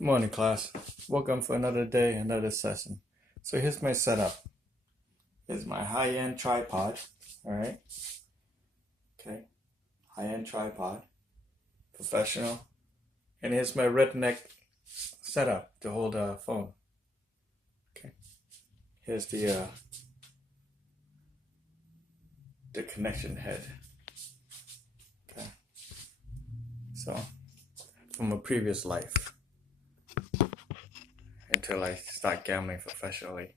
Good morning, class. Welcome for another day, another session. So here's my setup. Here's my high-end tripod. All right. Okay. High-end tripod. Professional. And here's my redneck setup to hold a phone. Okay. Here's the connection head. Okay. So from a previous life until I start gambling professionally.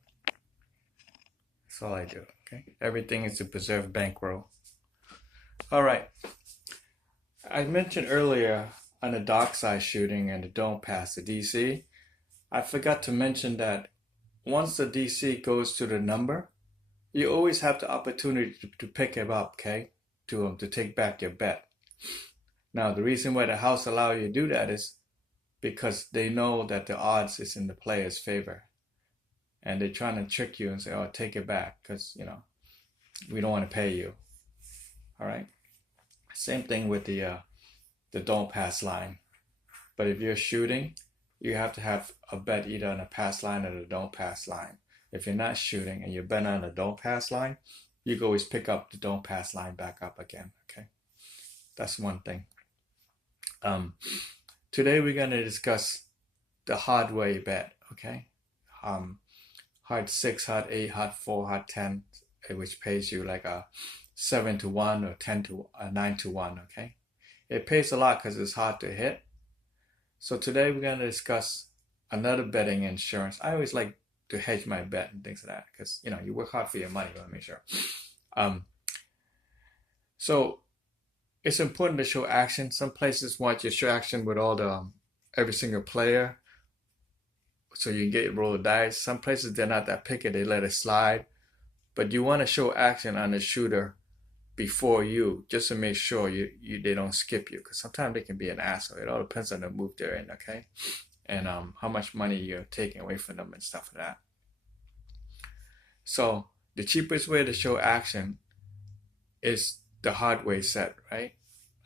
That's all I do. Okay. Everything is to preserve bankroll. All right. I mentioned earlier on the dockside shooting and the don't pass the DC. I forgot to mention that once the DC goes to the number, you always have the opportunity to pick it up, okay? To take back your bet. Now, the reason why the house allow you to do that is because they know that the odds is in the player's favor. And they're trying to trick you and say, oh, take it back because, we don't want to pay you. All right? Same thing with the don't pass line. But if you're shooting, you have to have a bet either on the pass line or the don't pass line. If you're not shooting and you're betting on the don't pass line, you can always pick up the don't pass line back up again. Okay, that's one thing. Today we're going to discuss the hard way bet. Okay, hard 6, hard 8, hard 4, hard 10, which pays you like a 7 to 1 or 10 to 9 to 1. Okay, it pays a lot because it's hard to hit. So today we're going to discuss another betting insurance. I always like to hedge my bet and things like that because you work hard for your money. You want to make sure. So it's important to show action. Some places want you to show action with all the every single player, so you can get roll the dice. Some places they're not that picky; they let it slide. But you want to show action on the shooter before you, just to make sure they don't skip you, because sometimes they can be an asshole. It all depends on the move they're in, okay, and how much money you're taking away from them and stuff like that. So the cheapest way to show action is the hard way set, right?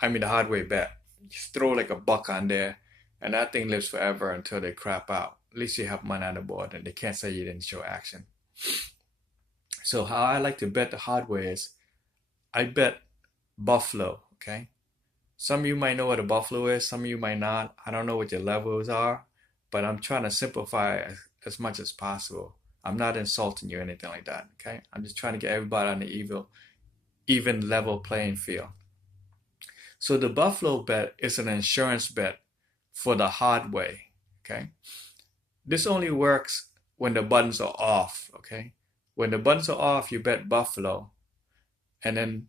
I mean the hard way bet. Just throw like a buck on there, and that thing lives forever until they crap out. At least you have money on the board, and they can't say you didn't show action. So how I like to bet the hard way is I bet Buffalo, okay? Some of you might know what a Buffalo is, some of you might not. I don't know what your levels are, but I'm trying to simplify as much as possible. I'm not insulting you or anything like that, okay? I'm just trying to get everybody on the even level playing field. So the Buffalo bet is an insurance bet for the hard way, okay? This only works when the buttons are off, okay? When the buttons are off, you bet Buffalo. And then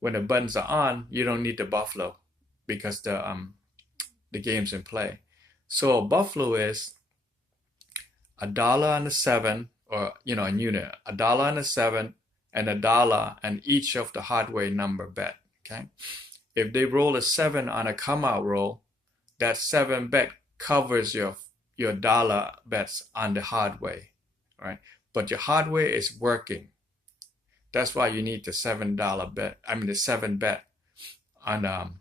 when the buttons are on, you don't need the Buffalo because the game's in play. So a Buffalo is $1 on the 7, or a unit, $1 on the 7, and $1 on each of the hard way number bet. Okay, if they roll a 7 on a come out roll, that 7 bet covers your dollar bets on the hard way, right? But your hard way is working. That's why you need the $7 bet. I mean the 7 bet on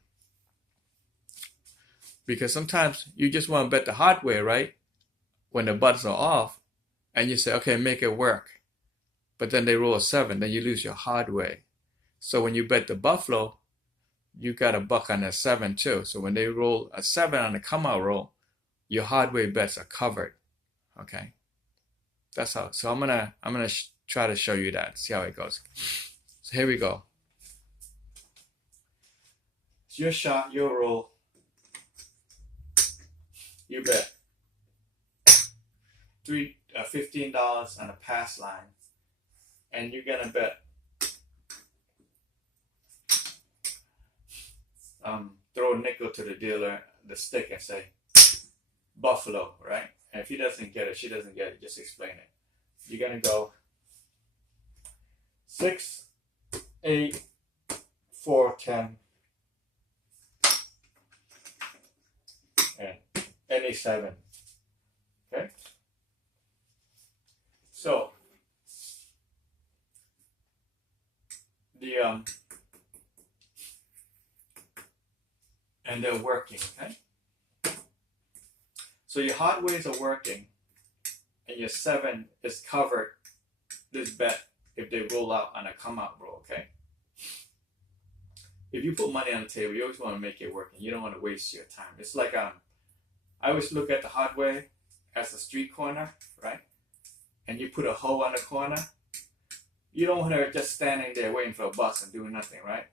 because sometimes you just want to bet the hard way, right? When the buttons are off, and you say, okay, make it work. But then they roll a 7, then you lose your hard way. So when you bet the Buffalo, you got a buck on that 7 too. So when they roll a 7 on the come out roll, your hard way bets are covered. Okay, that's how. So I'm gonna try to show you that. See how it goes. So here we go. It's your shot, your roll. You bet $15 on a pass line, and you're gonna bet throw a nickel to the dealer, the stick, and say Buffalo, right? And if he doesn't get it, she doesn't get it, just explain it. You're gonna go 6, 8, 4, 10, and any 7. Okay? So and they're working, okay? So your hardways are working, and your 7 is covered this bet if they roll out on a come out roll, okay? If you put money on the table, you always want to make it work, and you don't want to waste your time. It's like I always look at the hardware as a street corner, right? And you put a hoe on the corner. You don't want her just standing there waiting for a bus and doing nothing, right?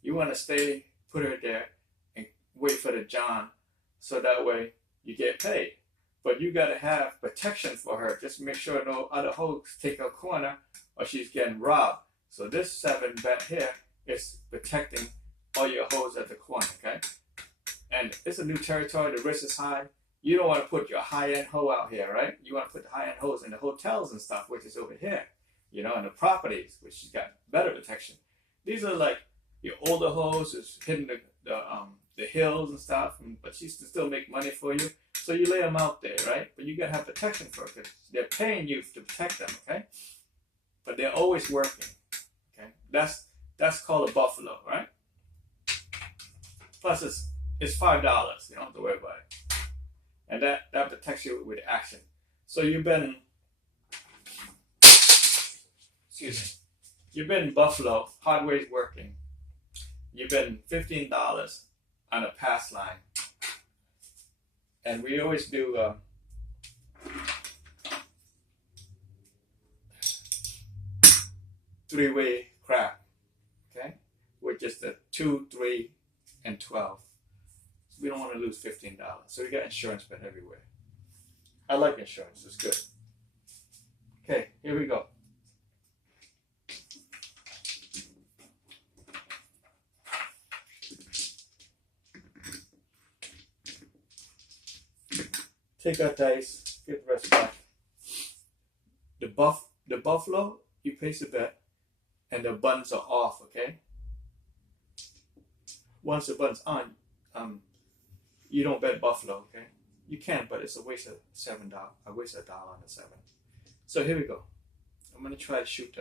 You want to put her there and wait for the John, so that way you get paid. But you got to have protection for her. Just make sure no other hoes take her corner or she's getting robbed. So this 7 bet here is protecting all your hoes at the corner, okay? And it's a new territory. The risk is high. You don't want to put your high-end hoe out here, right? You want to put the high-end hoes in the hotels and stuff, which is over here, you know, and the properties, which has got better protection. These are like your older hoes who's hitting the hills and stuff, but she can still make money for you. So you lay them out there, right? But you gotta have protection for it, because they're paying you to protect them, okay? But they're always working, okay? That's called a buffalo, right? Plus it's $5. You don't have to worry about it. And that protects you with action. So you've been in Buffalo, hardways working. You've been $15 on a pass line. And we always do three-way crap, okay? Which is the 2, 3, and 12. We don't want to lose $15. So we got insurance bet everywhere. I like insurance, it's good. Okay, here we go. Take our dice, get the rest back. The buffalo, you place a bet, and the buttons are off, okay? Once the button's on, you don't bet buffalo, okay? You can, but it's a waste of $7. I waste $1 on the 7. So here we go. I'm gonna try to shoot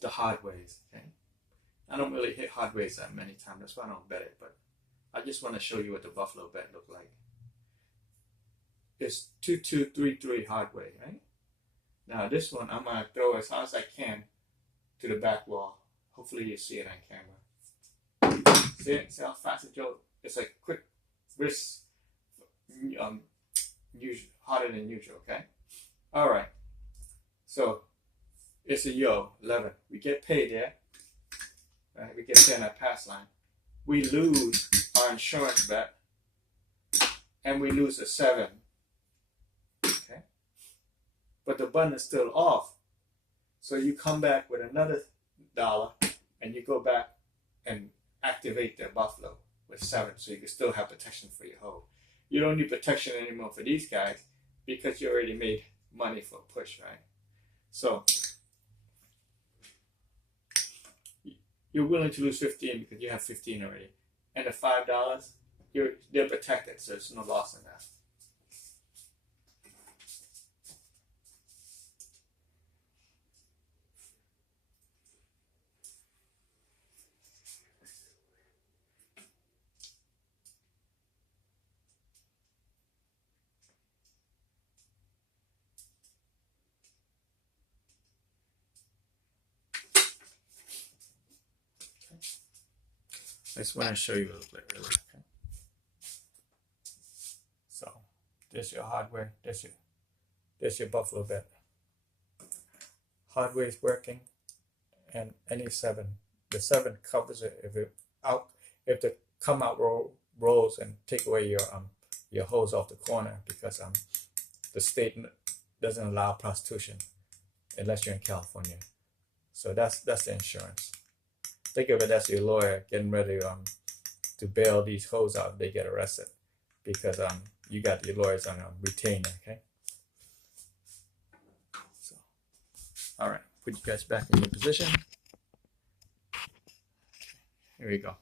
the hard ways, okay? I don't really hit hard ways that many times, that's why I don't bet it, but I just want to show you what the buffalo bet look like. It's 2, 2, 3, 3 hard way, right? Now this one, I'm gonna throw as hard as I can to the back wall. Hopefully you see it on camera. See it? See how fast it goes? It's a quick wrist, harder than usual, okay? All right. So it's a yo, 11. We get paid there, right? We get paid on that pass line. We lose our insurance bet, and we lose a 7. Okay? But the button is still off. So you come back with another $1, and you go back and activate the buffalo with 7, so you can still have protection for your hoe. You don't need protection anymore for these guys because you already made money for a push, right? So you're willing to lose 15 because you have 15 already, and the $5, they're protected, so there's no loss in that. I just want to show you a little bit, really. Okay? So, there's your hardware. There's your buffalo bet. Hardware is working, and any 7, the 7 covers it if the come out rolls and take away your hose off the corner, because the state doesn't allow prostitution unless you're in California. So that's the insurance. Think of it as your lawyer getting ready to bail these hoes out if they get arrested, because you got your lawyers on retainer, okay? So, all right, put you guys back in your position. Here we go.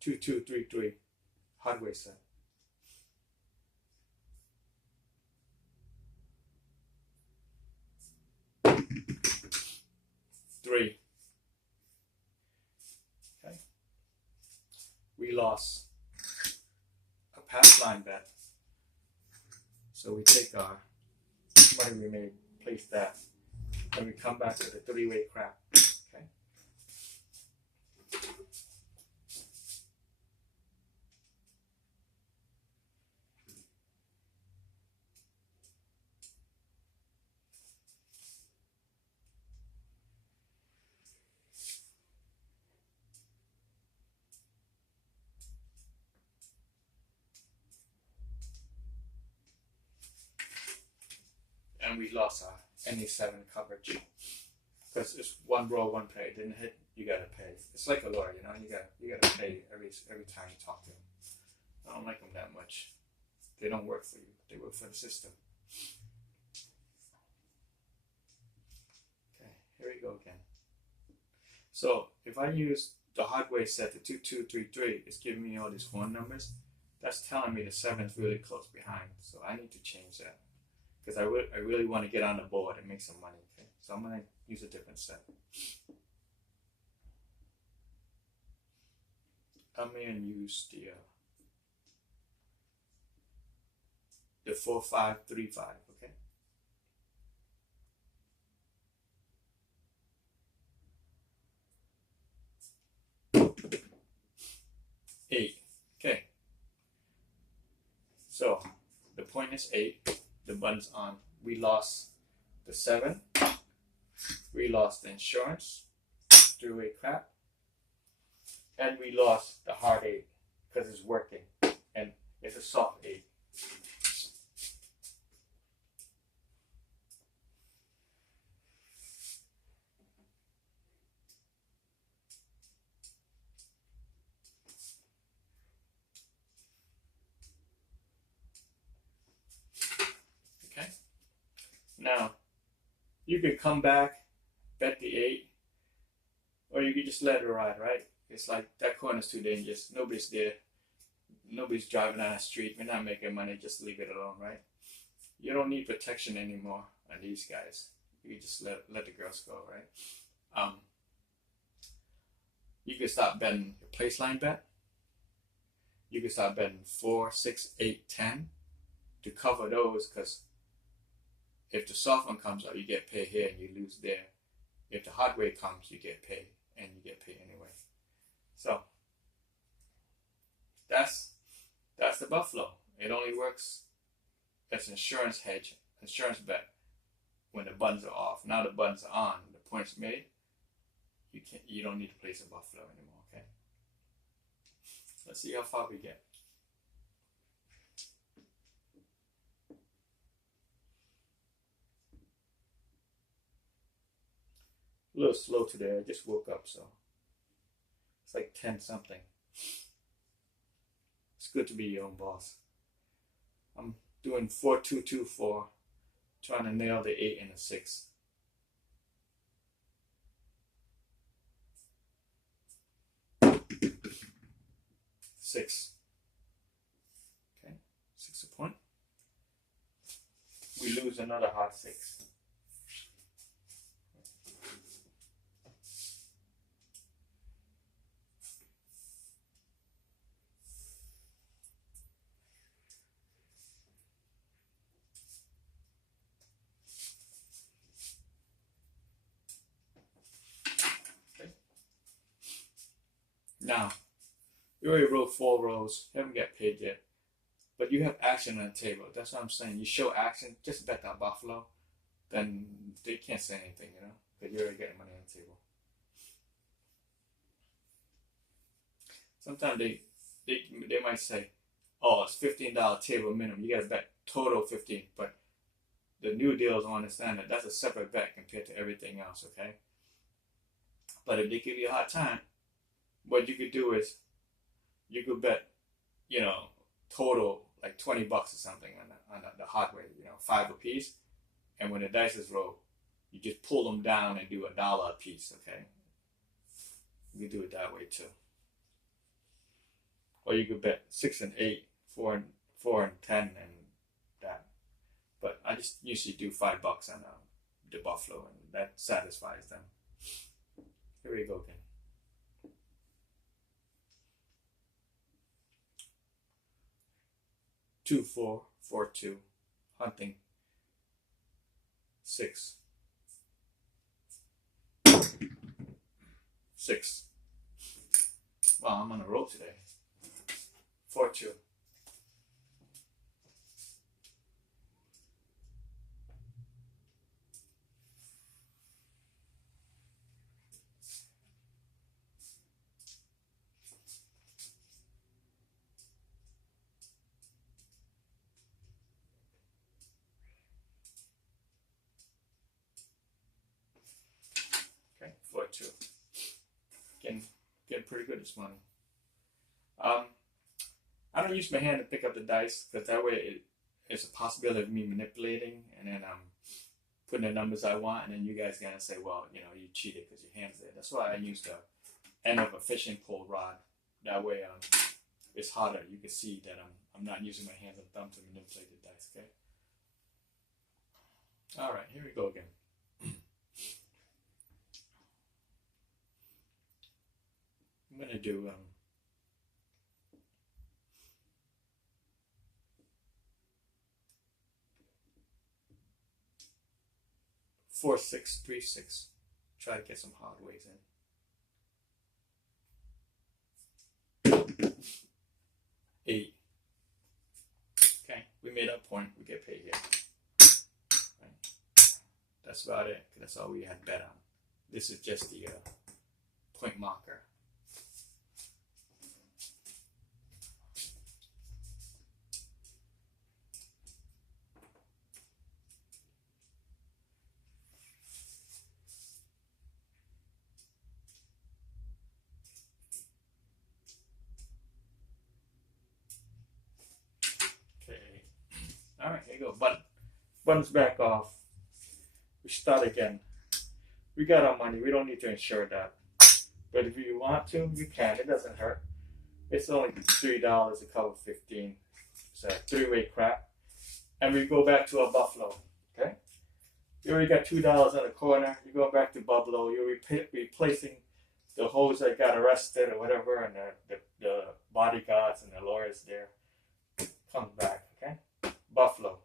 Two, 2, 3, 3. Hardware set. lost a pass line bet. So we take our money we made, place that, and we come back to the three-way crap. Okay. And we lost our NA7 coverage because it's one roll, one pay. Didn't hit, you gotta pay. It's like a lawyer, you know. You gotta pay every time you talk to them. I don't like them that much. They don't work for you. They work for the system. Okay, here we go again. So if I use the hardware set to 2233, it's giving me all these horn numbers. That's telling me the 7's really close behind. So I need to change that, because I really want to get on the board and make some money. Okay, so I'm gonna use a different set. I'm gonna use the 4535. Okay. Eight. Okay. So the point is 8. The button's on. We lost the 7. We lost the insurance, three-way crap, and we lost the hard 8 because it's working, and it's a soft 8. Okay. Now you could come back, bet the 8, or you could just let it ride, right? It's like that corner's too dangerous. Nobody's there. Nobody's driving down the street. We're not making money. Just leave it alone, right? You don't need protection anymore on these guys. You just let the girls go, right? You can start betting your place line bet. You can start betting 4, 6, 8, 10 to cover those, because if the soft one comes out, you get paid here and you lose there. If the hard way comes, you get paid, and you get paid anyway. So that's the Buffalo. It only works as insurance hedge, insurance bet when the buttons are off. Now the buttons are on, the points made. You don't need to place a Buffalo anymore. Okay. Let's see how far we get. A little slow today. I just woke up, so it's like 10 something. It's good to be your own boss. I'm doing 4-2-2-4, trying to nail the 8 and the 6. Six. Okay, 6 a point. We lose another hard 6. Now, you already wrote 4 rows, you haven't got paid yet, but you have action on the table. That's what I'm saying. You show action, just bet that Buffalo, then they can't say anything, you know, because you're already getting money on the table. Sometimes they might say, oh, it's $15 table minimum. You got to bet total 15, but the new deals don't understand that that's a separate bet compared to everything else, okay? But if they give you a hard time, what you could do is you could bet, you know, total like $20 or something on the hard way, you know, 5 a piece. And when the dice is rolled, you just pull them down and do $1 a piece, okay? You can do it that way too. Or you could bet 6 and 8, 4 and 10, and that. But I just usually do $5 on the Buffalo, and that satisfies them. Here we go again. 2-4, 4-2, hunting 6, 6. Wow, I'm on a roll today. 4-2. Okay, 4-2. Getting pretty good this morning. I don't use my hand to pick up the dice because that way it's a possibility of me manipulating and then putting the numbers I want, and then you guys gonna say, well, you cheated because your hand's there. That's why I use the end of a fishing pole rod. That way, it's harder. You can see that I'm not using my hands and thumb to manipulate the dice. Okay. All right, here we go again. I'm gonna do 4-6-3-6. Try to get some hard ways in. 8. Okay, we made our point. We get paid here. Right. That's about it. That's all we had bet on. This is just the point marker. All right, here you go. Buttons back off. We start again. We got our money. We don't need to insure that. But if you want to, you can. It doesn't hurt. It's only $3 to cover 15. It's a three-way crap. And we go back to our Buffalo. Okay? You already got $2 on the corner. You go back to Buffalo. You're replacing the hoes that got arrested or whatever, and the bodyguards and the lawyers there. Comes back. Okay? Buffalo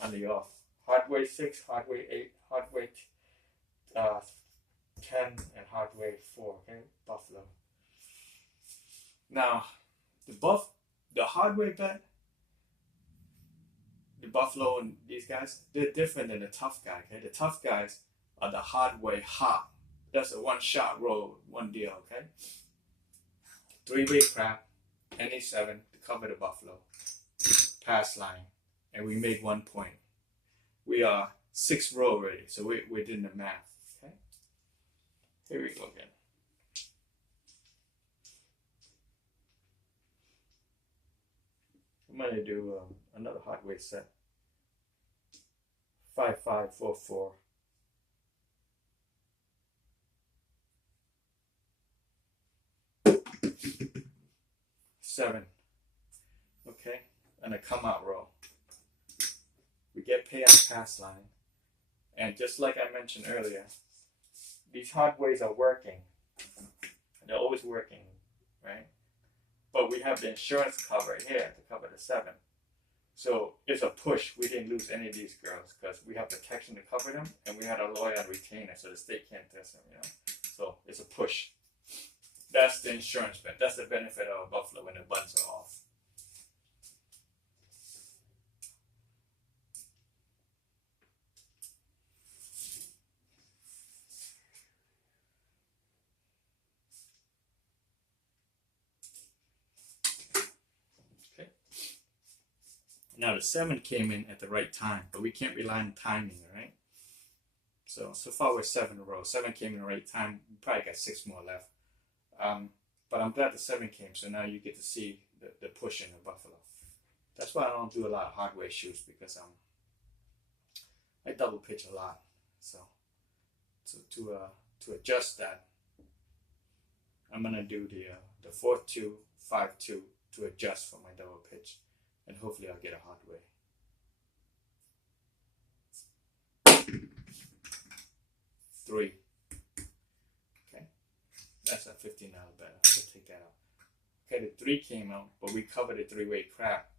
on the off. Hardway 6, hardway 8, hardway 10, and hardway 4. Okay, Buffalo. Now, the hardway bet, the Buffalo and these guys, they're different than the tough guy. Okay, the tough guys are the hardway hot. That's a one-shot roll, one deal. Okay, three-way crap, any 7 to cover the Buffalo. Pass line, and we made 1 point. We are 6 row already, so we're doing the math. Okay, here we go again. I'm gonna do another hardway set. 5-5-4-4. Seven. Okay. And a come out row. We get paid on the pass line. And just like I mentioned earlier, these hardways are working. They're always working, right? But we have the insurance cover here to cover the 7. So it's a push. We didn't lose any of these girls because we have protection to cover them, and we had a lawyer on retainer, so the state can't test them, So it's a push. That's the insurance bet. That's the benefit of a Buffalo when the buttons are off. Now the 7 came in at the right time, but we can't rely on timing, right? So far we're 7 in a row. 7 came in the right time. We probably got 6 more left. But I'm glad the 7 came, so now you get to see the push in the Buffalo. That's why I don't do a lot of hardway shoots, because I double pitch a lot. So to adjust that, I'm gonna do the 4-2, 5-2 to adjust for my double pitch. And hopefully I'll get a hard way. 3. Okay. That's a $15 bet. I'll take that out. Okay, the 3 came out, but we covered the 3-way crap.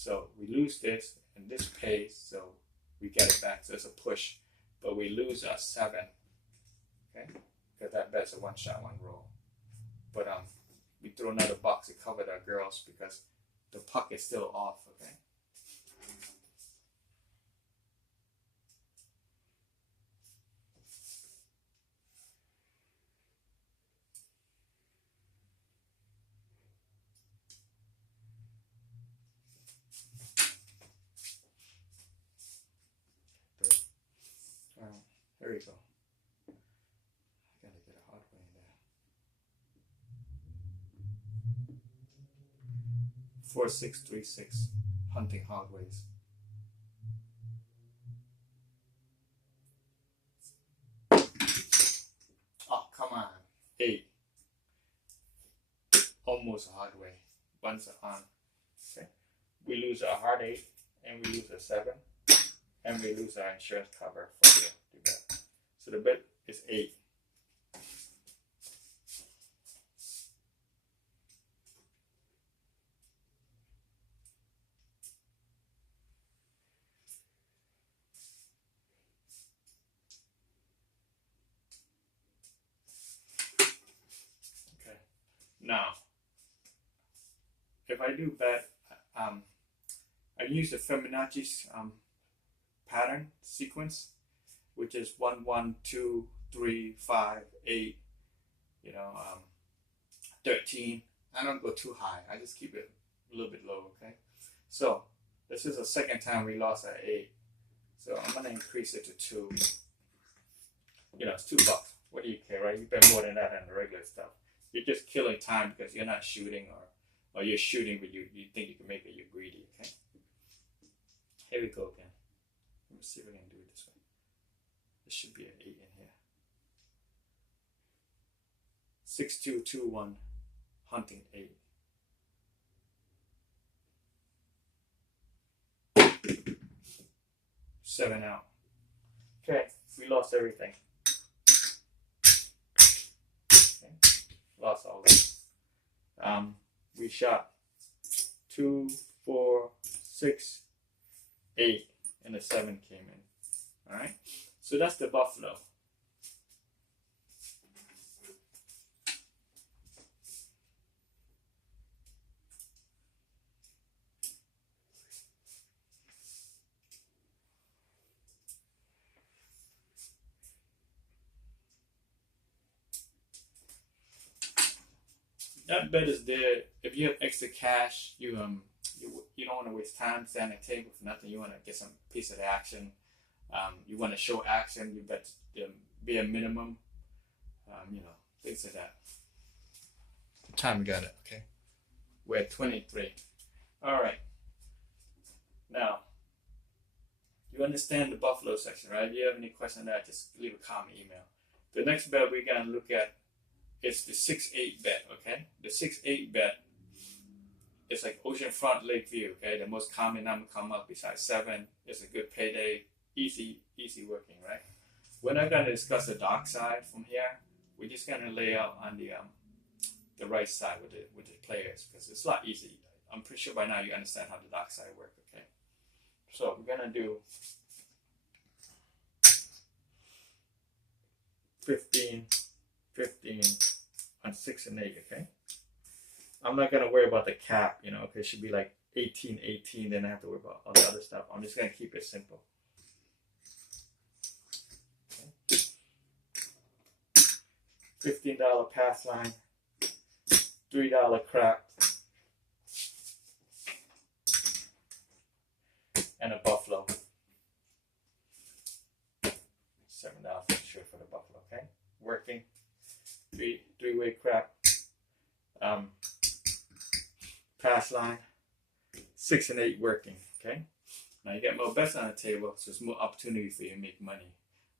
So we lose this, and this pays, so we get it back. So it's a push, but we lose our 7. Okay, because that bet's a one shot, one roll. But we throw another box to cover our girls because the puck is still off. Okay. There you go. I gotta get a hard way in there. 4636 hunting hardways. Oh, come on. 8. Almost a hard way. Once on. Okay. We lose our hard 8, and we lose a 7, and we lose our insurance cover for the bet. So the bet is 8. Okay. Now, if I do bet, I use the Fibonacci's pattern sequence, which is 1, 1, 2, 3, 5, 8, 13. I don't go too high. I just keep it a little bit low, okay? So this is the second time we lost at 8. So I'm gonna increase it to 2. It's $2. What do you care, right? You bet more than that on the regular stuff. You're just killing time because you're not shooting, or you're shooting, but you think you can make it. You're greedy, okay? Here we go again. Let me see if I can do it this way. There should be an 8 in here. 6221 hunting 8. Seven out. Okay, we lost everything. Okay. Lost all that. We shot 2, 4, 6, 8, and a 7 came in. All right. So that's the buffalo. That bet is there. If you have extra cash, you don't want to waste time standing at the table for nothing. You want to get some piece of the action. You want to show action. You bet be a minimum. Things like that. What time we got it? Okay, we're at 23. All right. Now, you understand the buffalo section, right? If you have any question on that, just leave a comment, email. The next bet we're gonna look at is the 6-8 bet. Okay, the 6-8 bet. It's like oceanfront lake view. Okay, the most common number come up besides 7. It's a good payday, easy working, right? We're not gonna discuss the dark side from here. We're just gonna lay out on the right side with the players because it's a lot easy. I'm pretty sure by now you understand how the dark side works. Okay, so we're gonna do 15, 15 on 6 and 8. Okay. I'm not gonna worry about the cap, because it should be like 18, 18. Then I have to worry about all the other stuff. I'm just gonna keep it simple. Okay. $15 pass line, $3 crap, and a buffalo. $7 for sure for the buffalo. Okay, working. Three-way crap. Pass line, 6 and 8 working. Okay, now you get more bets on the table, so it's more opportunity for you to make money,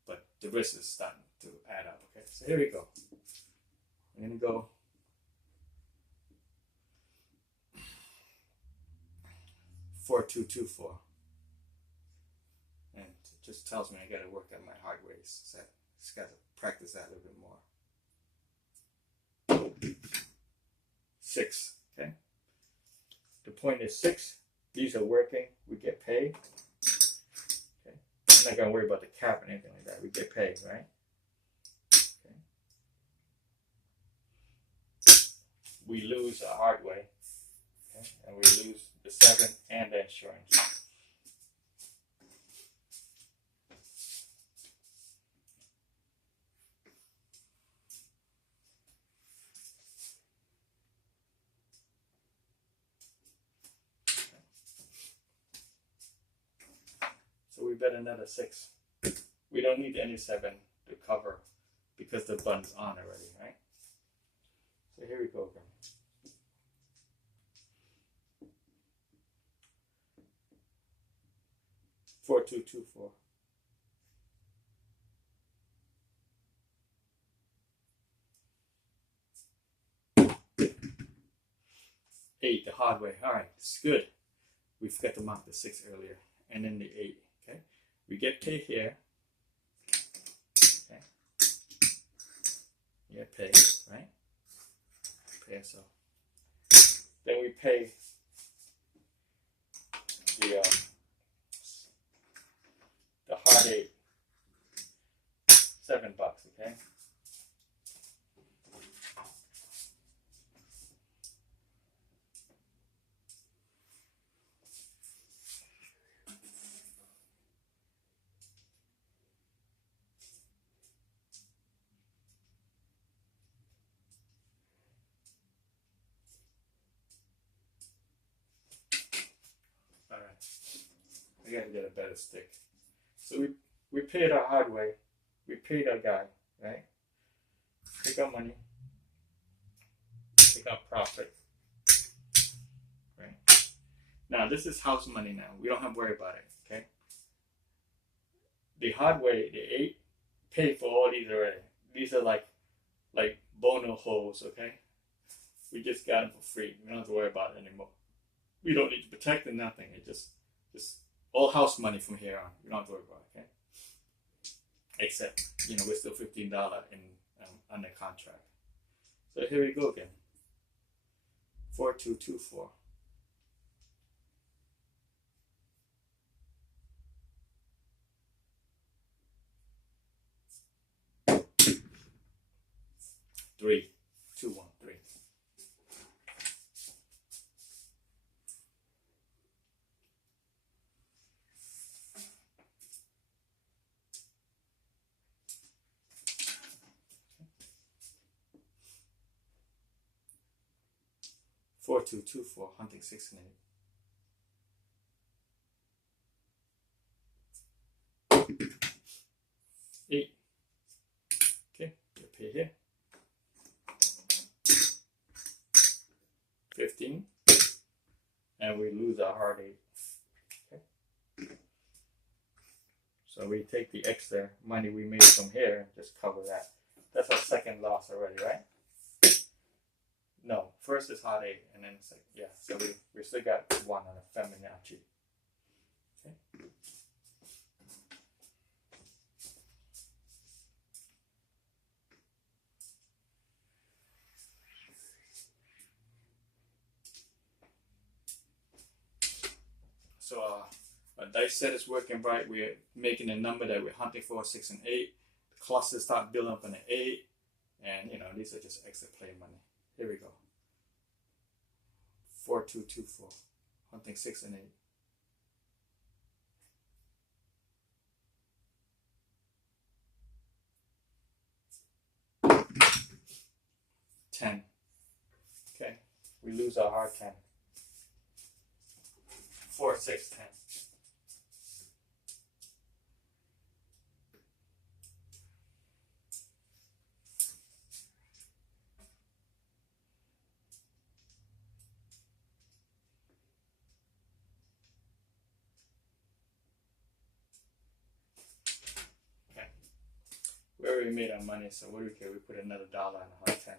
but the risk is starting to add up. Okay, so here we go. I'm gonna go 4-2-2-4, and it just tells me I gotta work on my hard ways. So I just gotta practice that a little bit more. 6. Okay. The point is 6, these are working, we get paid. Okay. I'm not gonna worry about the cap or anything like that. We get paid, right? Okay. We lose the hard way, okay? And we lose the 7 and the insurance. So we bet another 6. We don't need any 7 to cover because the button's on already, right? So here we go again. 4-2-2-4. 8 the hard way. All right, it's good. We forgot to mark the 6 earlier, and then the 8. Okay, we get paid here. Okay, yeah, pay, right? Pay ourselves. Then we pay the hard 8, $7. Okay. All right. We got to get a better stick. So we paid our hard way. We paid our guy, right? Take our money. Take our profit. Right? Now this is house money now. We don't have to worry about it, okay? The hard way, the 8, paid for all these already. These are like bono holes, okay? We just got them for free. We don't have to worry about it anymore. We don't need to protect them, nothing. It just all house money from here on. We don't have to worry about it, okay? Except, we're still $15 in under contract. So here we go again. 4-2-2-4. 3, 2, 1, 3. Four, 2, 2, 4, hunting 6 and 8. 8. Okay, get paid here. 15. And we lose our hard 8. Okay. So we take the extra money we made from here and just cover that. That's our second loss already, right? No, first is hard 8, and then it's like, yeah, so we still got 1 on a Fibonacci. Okay. So our dice set is working right. We're making a number that we're hunting for, 6 and 8. The clusters start building up on an 8, and these are just extra play money. Here we go. 4-2-2-4. Hunting 6 and 8. 10. Okay. We lose our hard 10. 4, 6, 10. We already made our money, so what do we care? We put another $1 on the hard 10.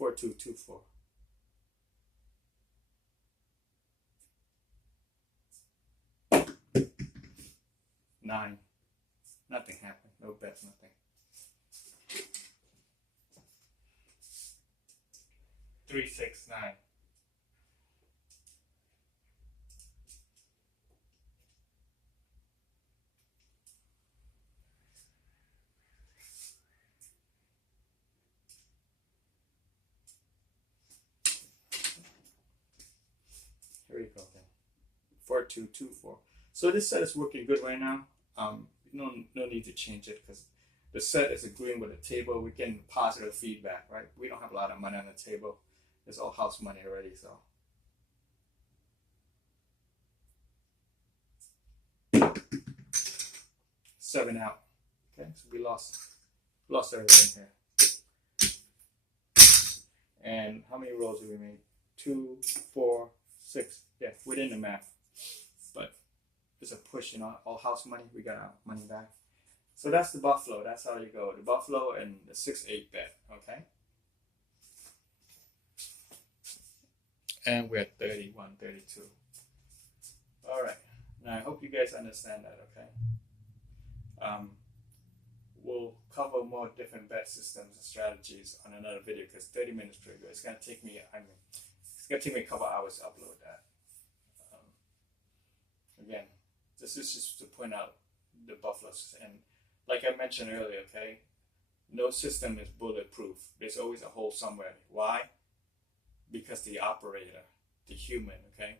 4-2-2-4. 9. Nothing happened. No bets, nothing. 369. Here we go then. 4224. So this set is working good right now. No need to change it because the set is agreeing with the table. We're getting positive feedback, right? We don't have a lot of money on the table. It's all house money already, so. Seven out. Okay, so we lost everything here. And how many rolls did we make? 2, 4, 6. Yeah, within the math. But it's a push, all house money. We got our money back. So that's the buffalo. That's how you go. The buffalo and the 6-8 bet. Okay. And we're at 31, 32. All right. Now I hope you guys understand that. Okay. We'll cover more different bet systems and strategies on another video because 30 minutes pretty good. It's gonna take me. It's gonna take me a couple hours to upload that. Again, this is just to point out the buffaloes, and like I mentioned earlier, okay, no system is bulletproof. There's always a hole somewhere. Why? Because the operator, the human, okay,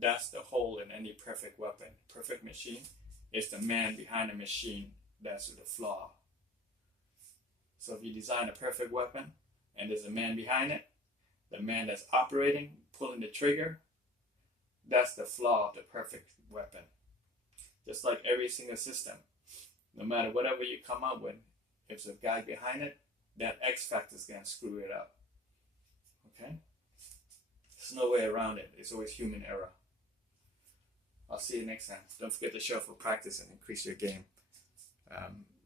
that's the hole in any perfect weapon. Perfect machine is the man behind the machine. That's the flaw. So if you design a perfect weapon and there's a man behind it, the man that's operating, pulling the trigger, that's the flaw of the perfect weapon. Just like every single system, no matter whatever you come up with, if there's a guy behind it, that X factor is going to screw it up. Okay? There's no way around it. It's always human error. I'll see you next time. Don't forget to show up for practice and increase your game.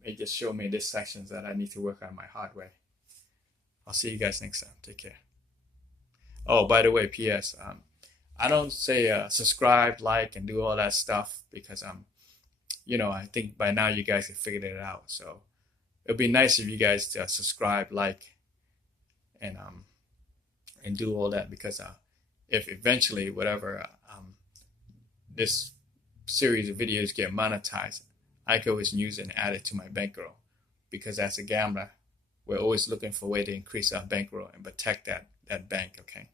It just showed me this sections that I need to work on my hard way. I'll see you guys next time. Take care. Oh, by the way, P.S. I don't say subscribe, like, and do all that stuff because I think by now you guys have figured it out. So it'd be nice if you guys subscribe, like, and do all that because if eventually whatever this series of videos get monetized, I can always use it and add it to my bankroll because as a gambler, we're always looking for a way to increase our bankroll and protect that bank. Okay.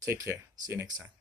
Take care. See you next time.